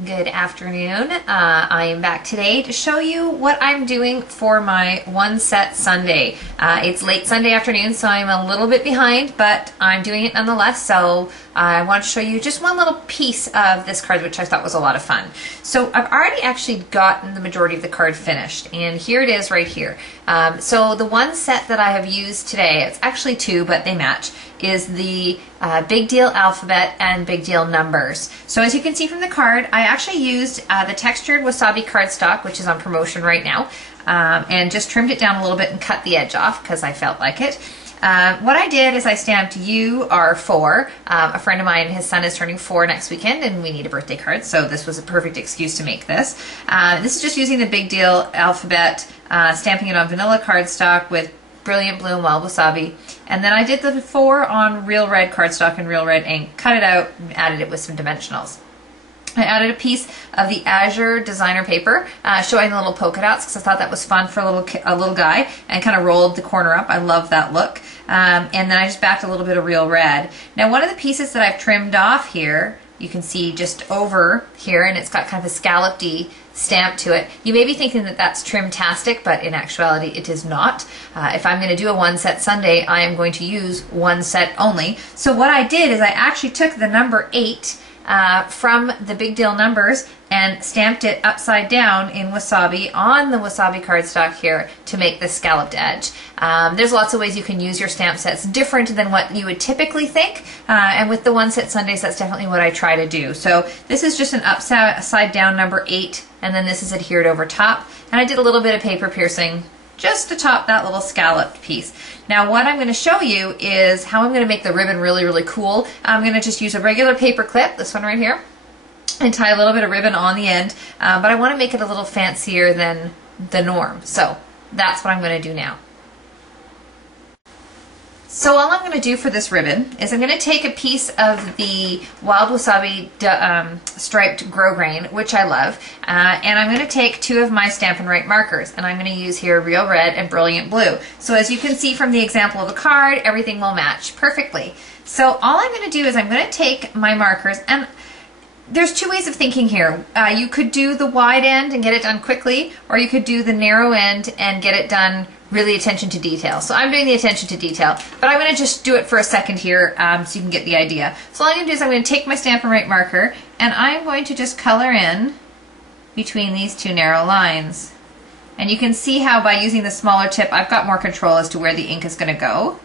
Good afternoon. I am back today to show you what I'm doing for my one set Sunday. It's late Sunday afternoon, so I'm a little bit behind, but I'm doing it nonetheless. So I want to show you just one little piece of this card, which I thought was a lot of fun. So I've already actually gotten the majority of the card finished, and here it is right here. So the one set that I have used today, it's actually two, but they match, is the Big Deal Alphabet and Big Deal Numbers. So as you can see from the card, I actually used the textured wasabi cardstock, which is on promotion right now, and just trimmed it down a little bit and cut the edge off because I felt like it. What I did is I stamped "You are 4. A friend of mine, his son is turning 4 next weekend, and we need a birthday card, so this was a perfect excuse to make this. This is just using the Big Deal Alphabet, stamping it on vanilla cardstock with Brilliant Blue and Wild Wasabi. And then I did the 4 on real red cardstock and real red ink, cut it out, and added it with some dimensionals. I added a piece of the Azure designer paper, showing the little polka dots because I thought that was fun for a little guy, and kind of rolled the corner up. I love that look. And then I just backed a little bit of real red. Now one of the pieces that I've trimmed off here, you can see just over here, and it's got kind of a scalloped-y stamp to it. You may be thinking that that's trim-tastic, but in actuality it is not. If I'm going to do a one set Sunday, I am going to use one set only. So what I did is I actually took the number 8 from the Big Deal Numbers and stamped it upside down in wasabi on the wasabi cardstock here to make this scalloped edge. There's lots of ways you can use your stamp sets different than what you would typically think, and with the one set Sundays, that's definitely what I try to do. So this is just an upside down number 8, and then this is adhered over top, and I did a little bit of paper piercing just to top that little scalloped piece. Now what I'm going to show you is how I'm going to make the ribbon really, really cool. I'm going to just use a regular paper clip, this one right here, and tie a little bit of ribbon on the end, but I want to make it a little fancier than the norm. So that's what I'm going to do now. So all I'm going to do for this ribbon is I'm going to take a piece of the Wild Wasabi striped grosgrain, which I love, and I'm going to take 2 of my Stampin' Write markers, and I'm going to use here Real Red and Brilliant Blue. So as you can see from the example of the card, everything will match perfectly. So all I'm going to do is I'm going to take my markers, and there's 2 ways of thinking here. You could do the wide end and get it done quickly, or you could do the narrow end and get it done really attention to detail. So I'm doing the attention to detail, but I'm going to just do it for a second here so you can get the idea. So all I'm going to do is I'm going to take my Stampin' Write marker, and I'm going to just color in between these 2 narrow lines. And you can see how by using the smaller tip, I've got more control as to where the ink is going to go.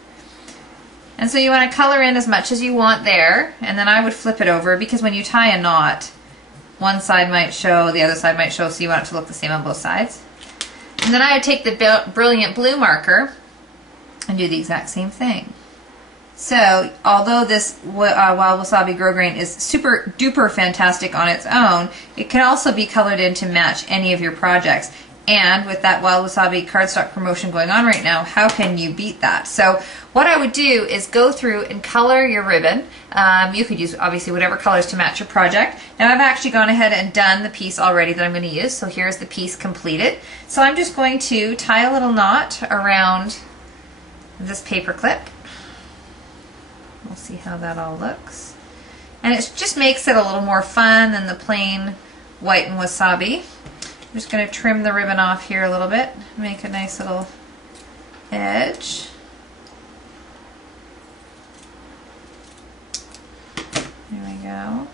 And so you want to color in as much as you want there, and then I would flip it over, because when you tie a knot, one side might show, the other side might show, so you want it to look the same on both sides. And then I would take the Brilliant Blue marker and do the exact same thing. So although this Wild Wasabi grosgrain is super duper fantastic on its own, it can also be colored in to match any of your projects. And with that Wild Wasabi cardstock promotion going on right now, how can you beat that? So what I would do is go through and color your ribbon. You could use obviously whatever colors to match your project. Now I've actually gone ahead and done the piece already that I'm going to use. So here's the piece completed. So I'm just going to tie a little knot around this paper clip. We'll see how that all looks. And it just makes it a little more fun than the plain white and wasabi. I'm just going to trim the ribbon off here a little bit, make a nice little edge. There we go.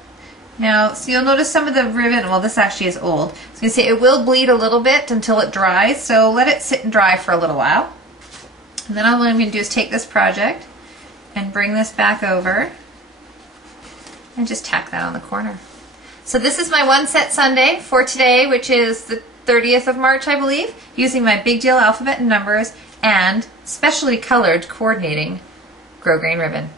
Now, so you'll notice some of the ribbon, well this actually is old, I was going to say it will bleed a little bit until it dries, so let it sit and dry for a little while. And then all I'm going to do is take this project and bring this back over and just tack that on the corner. So this is my one set Sunday for today, which is the 30th of March, I believe, using my Big Deal Alphabet and Numbers and specially colored coordinating grosgrain ribbon.